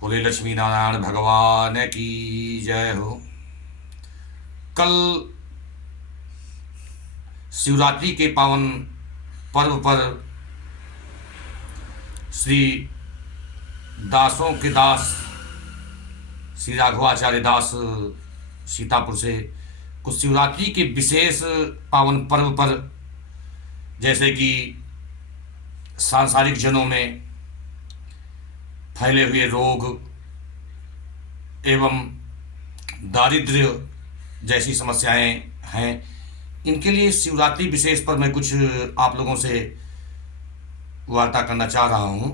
बोले लक्ष्मी नारायण भगवान की जय हो। कल शिवरात्रि के पावन पर्व पर श्री दासों के दास श्री राघवाचार्य दास सीतापुर से कुछ शिवरात्रि के विशेष पावन पर्व पर, जैसे कि सांसारिक जनों में फैले हुए रोग एवं दारिद्र्य जैसी समस्याएं हैं, इनके लिए शिवरात्रि विशेष पर मैं कुछ आप लोगों से वार्ता करना चाह रहा हूं।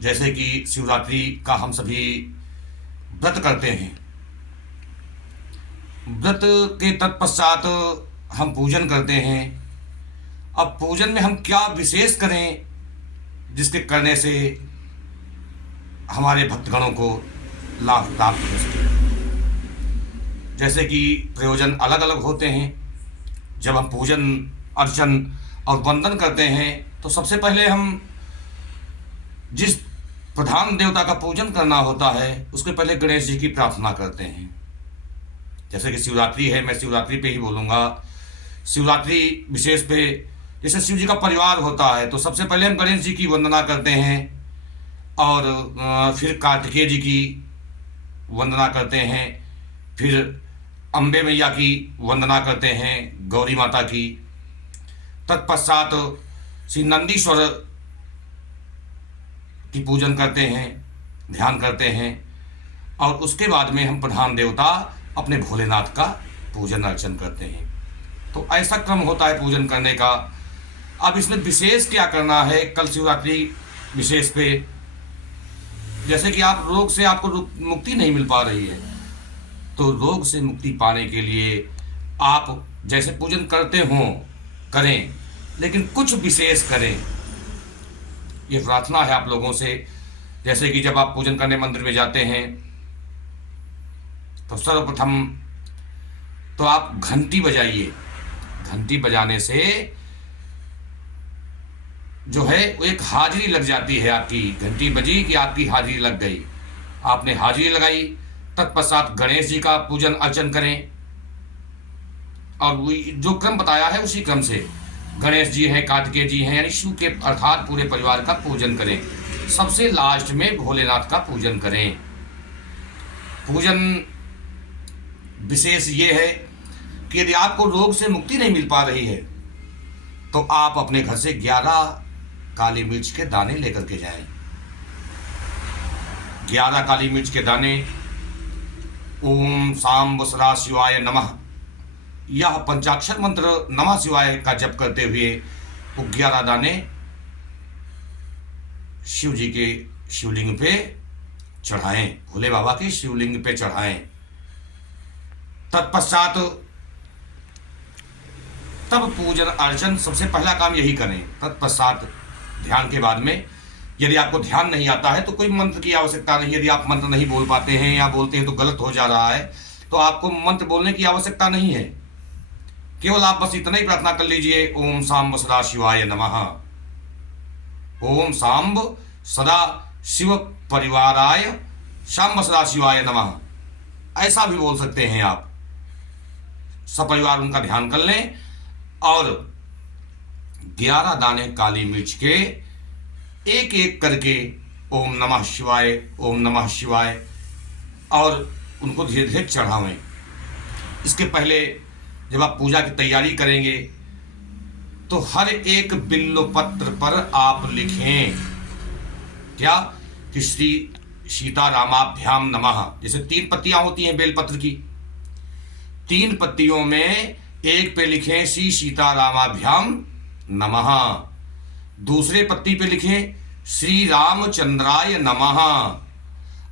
जैसे कि शिवरात्रि का हम सभी व्रत करते हैं, व्रत के तत्पश्चात हम पूजन करते हैं। अब पूजन में हम क्या विशेष करें जिसके करने से हमारे भक्तगणों को लाभ प्राप्त हो सके। जैसे कि प्रयोजन अलग अलग होते हैं। जब हम पूजन अर्चन और वंदन करते हैं तो सबसे पहले हम जिस प्रधान देवता का पूजन करना होता है उसके पहले गणेश जी की प्रार्थना करते हैं। जैसे कि शिवरात्रि है, मैं शिवरात्रि पे ही बोलूँगा। शिवरात्रि विशेष पे जैसे शिव जी का परिवार होता है तो सबसे पहले हम गणेश जी की वंदना करते हैं और फिर कार्तिकेय जी की वंदना करते हैं, फिर अम्बे मैया की वंदना करते हैं, गौरी माता की। तत्पश्चात श्री नंदीश्वर की पूजन करते हैं, ध्यान करते हैं और उसके बाद में हम प्रधान देवता अपने भोलेनाथ का पूजन अर्चन करते हैं। तो ऐसा क्रम होता है पूजन करने का। अब इसमें विशेष क्या करना है कल शिवरात्रि विशेष पे, जैसे कि आप रोग से आपको मुक्ति नहीं मिल पा रही है तो रोग से मुक्ति पाने के लिए आप जैसे पूजन करते हो करें, लेकिन कुछ विशेष करें। ये प्रार्थना है आप लोगों से। जैसे कि जब आप पूजन करने मंदिर में जाते हैं तो सर्वप्रथम तो आप घंटी बजाइए। घंटी बजाने से जो है वो एक हाजिरी लग जाती है आपकी। घंटी बजी कि आपकी हाजिरी लग गई, आपने हाजिरी लगाई। तत्पश्चात गणेश जी का पूजन अर्चन करें और जो क्रम बताया है उसी क्रम से गणेश जी हैं, कार्तिकेय जी हैं, यानी शिव के अर्थात पूरे परिवार का पूजन करें। सबसे लास्ट में भोलेनाथ का पूजन करें। पूजन विशेष ये है कि यदि आपको रोग से मुक्ति नहीं मिल पा रही है तो आप अपने घर से 11 काली मिर्च के दाने लेकर के जाएं। 11 काली मिर्च के दाने ओम सांब सदाशिवाय नमः, यह पंचाक्षर मंत्र नमः शिवाय का जप करते हुए वो 11 दाने शिव जी के शिवलिंग पे चढ़ाएं, भोले बाबा के शिवलिंग पे चढ़ाएं। तत्पश्चात तब पूजन अर्चन सबसे पहला काम यही करें। तत्पश्चात ध्यान के बाद में यदि आपको ध्यान नहीं आता है तो कोई मंत्र की आवश्यकता नहीं। यदि आप मंत्र नहीं बोल पाते हैं या बोलते हैं तो गलत हो जा रहा है तो आपको मंत्र बोलने की आवश्यकता नहीं है। केवल आप बस इतना ही प्रार्थना कर लीजिए, ओम सांब सदा शिवाय नमः, ओम सांब सदा शिव परिवाराय सांब सदा शिवाय नमः। ऐसा भी बोल सकते हैं आप। सपरिवार उनका ध्यान कर लें और 11 दाने काली मिर्च के एक एक करके ओम नमः शिवाय, ओम नमः शिवाय और उनको धीरे धीरे चढ़ावें। इसके पहले जब आप पूजा की तैयारी करेंगे तो हर एक बिल्व पत्र पर आप लिखें क्या कि श्री सीतारामाभ्याम नमः। जैसे 3 पत्तियां होती हैं बेलपत्र की, 3 पत्तियों में एक पे लिखें श्री सीतारामाभ्याम नमः, दूसरे पत्ती पे लिखें श्री रामचंद्राय नमः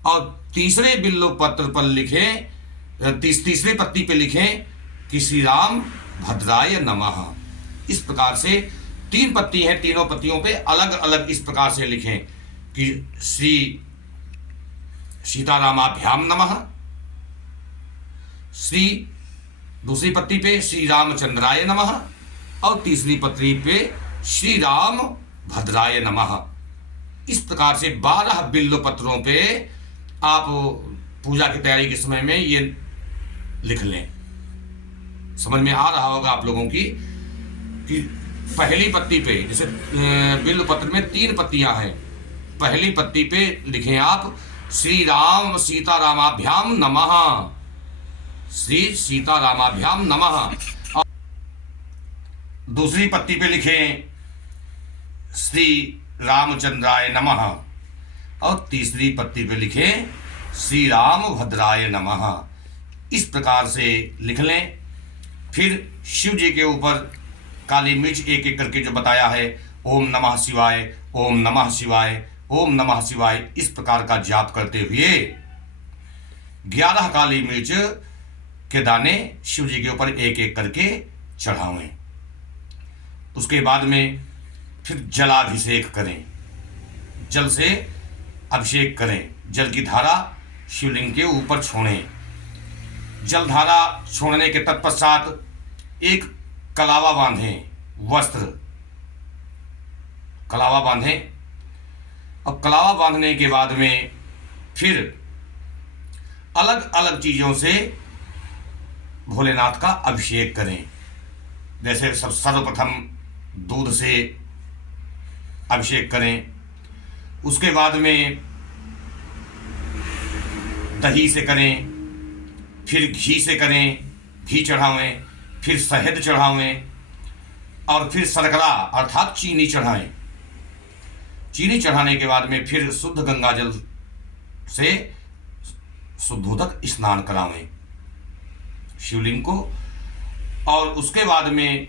और तीसरे बिल्व पत्र पर लिखें तीसरे पत्ती पे लिखें कि श्री राम भद्राय नमः। इस प्रकार से 3 पत्ती हैं, तीनों पत्तियों पे अलग अलग इस प्रकार से लिखें कि श्री सीतारामाभ्याम नमः, श्री दूसरी पत्ती पे श्री रामचंद्राय नमः और तीसरी पत्ती पे श्री राम भद्राय नमः। इस प्रकार से 12 बिल्व पत्रों पे आप पूजा की तैयारी के समय में ये लिख लें। समझ में आ रहा होगा आप लोगों की कि पहली पत्ती पे, जैसे बिल्व पत्र में 3 पत्तियां हैं, पहली पत्ती पे लिखें आप श्री राम सीतारामाभ्याम नमः, श्री सीतारामाभ्याम नमः। और दूसरी पत्ती पे लिखें श्री रामचंद्राय नमः, और तीसरी पत्ती पे लिखें श्री रामभद्राय नमः। इस प्रकार से लिख लें। फिर शिव जी के ऊपर काली मिर्च एक एक करके जो बताया है, ओम नमः शिवाय, ओम नमः शिवाय, ओम नमः शिवाय, इस प्रकार का जाप करते हुए 11 काली मिर्च के दाने शिव जी के ऊपर एक एक करके चढ़ावें। उसके बाद में फिर जलाभिषेक करें, जल से अभिषेक करें, जल की धारा शिवलिंग के ऊपर छोड़ें। जल धारा छोड़ने के तत्पश्चात एक कलावा बांधें, वस्त्र कलावा बांधें। और कलावा बांधने के बाद में फिर अलग अलग चीज़ों से भोलेनाथ का अभिषेक करें। जैसे सर्वप्रथम दूध से अभिषेक करें, उसके बाद में दही से करें, फिर घी से करें, घी चढ़ावें, फिर शहद चढ़ावें, और फिर शर्करा अर्थात चीनी चढ़ाएं। चीनी चढ़ाने के बाद में फिर शुद्ध गंगा जल से शुद्धोदक स्नान करावें शिवलिंग को। और उसके बाद में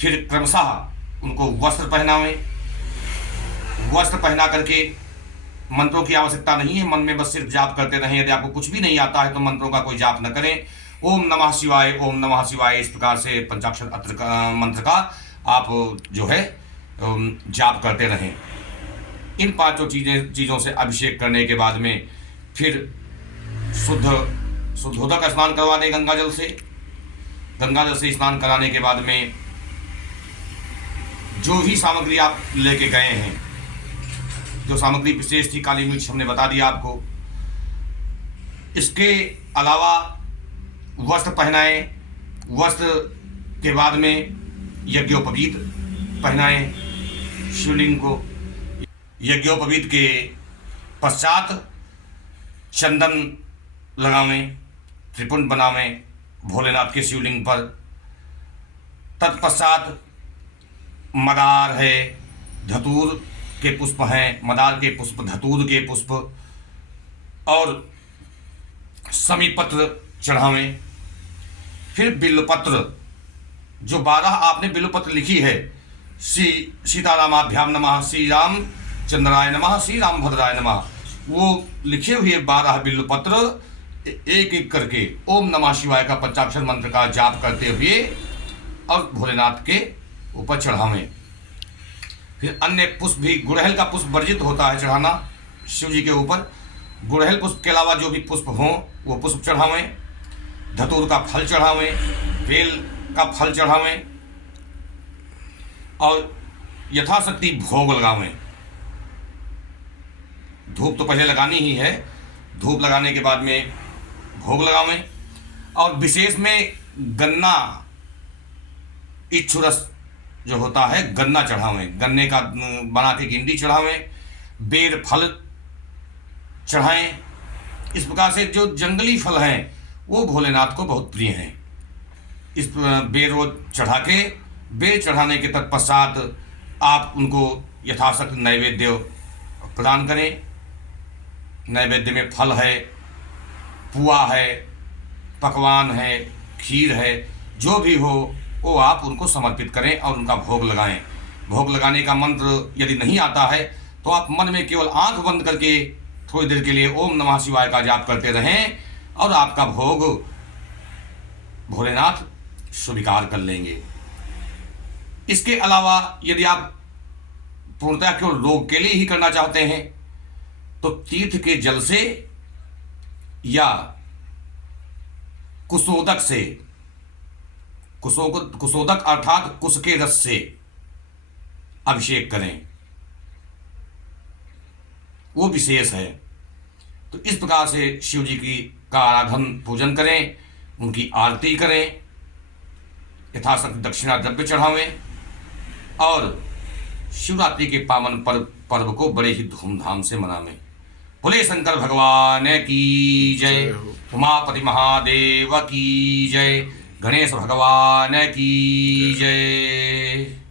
फिर क्रमशः उनको वस्त्र पहनावें। वस्त्र पहना करके मंत्रों की आवश्यकता नहीं है, मन में बस सिर्फ जाप करते रहें। यदि आपको कुछ भी नहीं आता है तो मंत्रों का कोई जाप न करें। ओम नमः शिवाय, ओम नमः शिवाय, इस प्रकार से पंचाक्षर मंत्र का आप जो है जाप करते रहें। इन 5 चीज़ों से अभिषेक करने के बाद में फिर शुद्धोदक स्नान करवा दें गंगा जल से। गंगा जल से स्नान कराने के बाद में जो भी सामग्री आप लेके गए हैं, जो सामग्री विशेष थी, काली मिर्च हमने बता दिया आपको, इसके अलावा वस्त्र पहनाएं। वस्त्र के बाद में यज्ञोपवीत पहनाएं शिवलिंग को। यज्ञोपवीत के पश्चात चंदन लगावें, त्रिपुंड बनावें भोलेनाथ के शिवलिंग पर। तत्पश्चात मदार है, धतूर के पुष्प हैं, मदार के पुष्प, धतूर के पुष्प और समीपत्र चढ़ावें। फिर बिल्वपत्र, जो 12 आपने बिल्वपत्र लिखी है, श्री सीतारामाभ्याम नमः, श्री रामचंद्राय नमः, श्री रामभद्राय नमः, वो लिखे हुए 12 बिल्वपत्र एक एक करके ओम नमः शिवाय का पंचाक्षर मंत्र का जाप करते हुए और भोलेनाथ के ऊपर चढ़ावें। फिर अन्य पुष्प भी, गुड़हल का पुष्प वर्जित होता है चढ़ाना शिव जी के ऊपर। गुड़हल पुष्प के अलावा जो भी पुष्प हों वो पुष्प चढ़ावें। धतूर का फल चढ़ावें, बेल का फल चढ़ावें और यथाशक्ति भोग लगावें। धूप तो पहले लगानी ही है, धूप लगाने के बाद में भोग लगावें। और विशेष में गन्ना, इच्छुरस जो होता है, गन्ना चढ़ावें, गन्ने का बना के गिंडी चढ़ावें, बेर फल चढ़ाएं। इस प्रकार से जो जंगली फल हैं वो भोलेनाथ को बहुत प्रिय हैं। इस बेर वो चढ़ा के, बेर चढ़ाने के तत्पश्चात आप उनको यथाशक्त नैवेद्य प्रदान करें। नैवेद्य में फल है, पुआ है, पकवान है, खीर है, जो भी हो वो आप उनको समर्पित करें और उनका भोग लगाएं। भोग लगाने का मंत्र यदि नहीं आता है तो आप मन में केवल आंख बंद करके थोड़ी देर के लिए ओम नमः शिवाय का जाप करते रहें और आपका भोग भोलेनाथ स्वीकार कर लेंगे। इसके अलावा यदि आप पूर्णतः केवल रोग के लिए ही करना चाहते हैं तो तीर्थ के जल से या कुशोदक से, कुशोदक अर्थात कुश के रस से अभिषेक करें। वो विशेष है। तो इस प्रकार से शिव जी की का आराधन पूजन करें, उनकी आरती करें, यथाशक्ति दक्षिणा द्रव्य चढ़ावें और शिवरात्रि के पावन पर्व को बड़े ही धूमधाम से मनावें। बोले शंकर भगवान की जय, उमापति महादेव की जय, गणेश भगवान की जय।